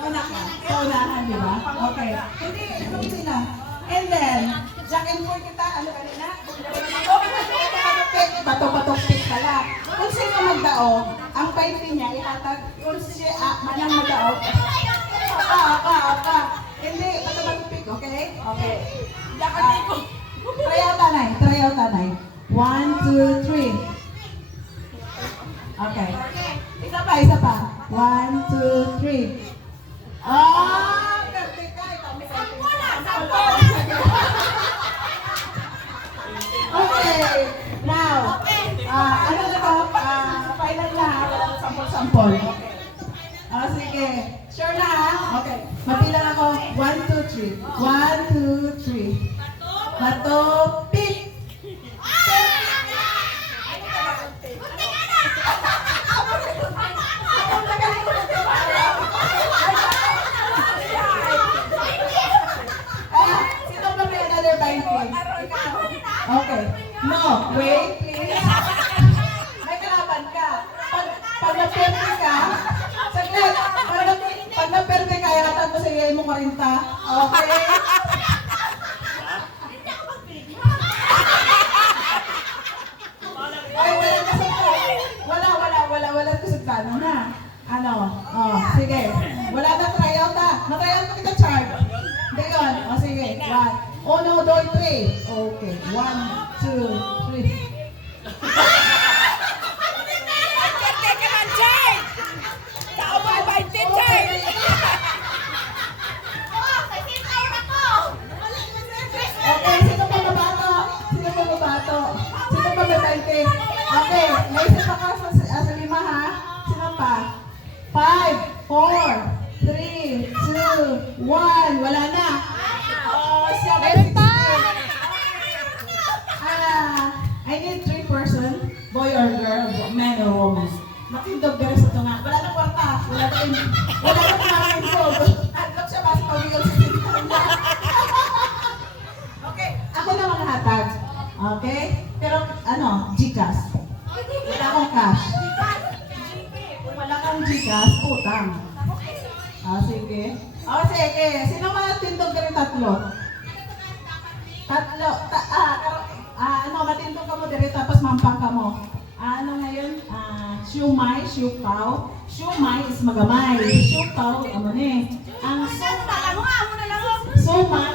Nauna ka. Naunahan, di ba? Okay. Hindi, itong sila. And then, Jack and Paul kita, ano kanina? Bato-batong pick pala. Kung sino magdaog, ang 20 niya, ihatag, kung siya manang magdaog, hindi, bato-batong pick, okay? Okay. Try out tanay. 1, 2, 3. Okay. Isa pa. 1, 2, 3. Vertical. Okay. Now, ano na to? Final na. Walang sampol-sampol. Sige. Sure na ha? Okay. Mabilang ako. 1, 2, 3. 1, 2, 3. Bato, pick! Sino ba may another 20? Okay. No, wait, please. May kalaban ka. Pag na-perte ka, saglit, pag na-perte ka, yakatan mo sa iyo mo 40. Okay? Ay, wala kasagtano na. Ano? Sige. Wala na tryout ha. Na-tryout mo kita, Chard. Hindi yun. Sige. 1. Oh no, door 3. Okay. 1, 2, 3. Okay, sino pa mabato? Sino pa may 20? Okay, may isa pa ka sa 5 ha? Sino pa? 5, 4, 3, 2, 1. Wala na. Siya may 16. I need 3 person. Boy or girl, man or woman. Makindog pero sa ito nga. Wala na kwarta. Wala na kumain ko. Adlok siya basta pag-iol sa sinitang niya. Okay, ako na maghatag. Okay? Pero ano, Gcash. Wala akong cash. Kung wala kang Gcash, utang. Sige. Sige. Sino mga tindog ka rin tatlo? Matindog ka mo diri tapos mampang ka mo. Ano ngayon? Siumay, siupaw. Siumay is magamay. Siupaw, ano ni? Ang sumay,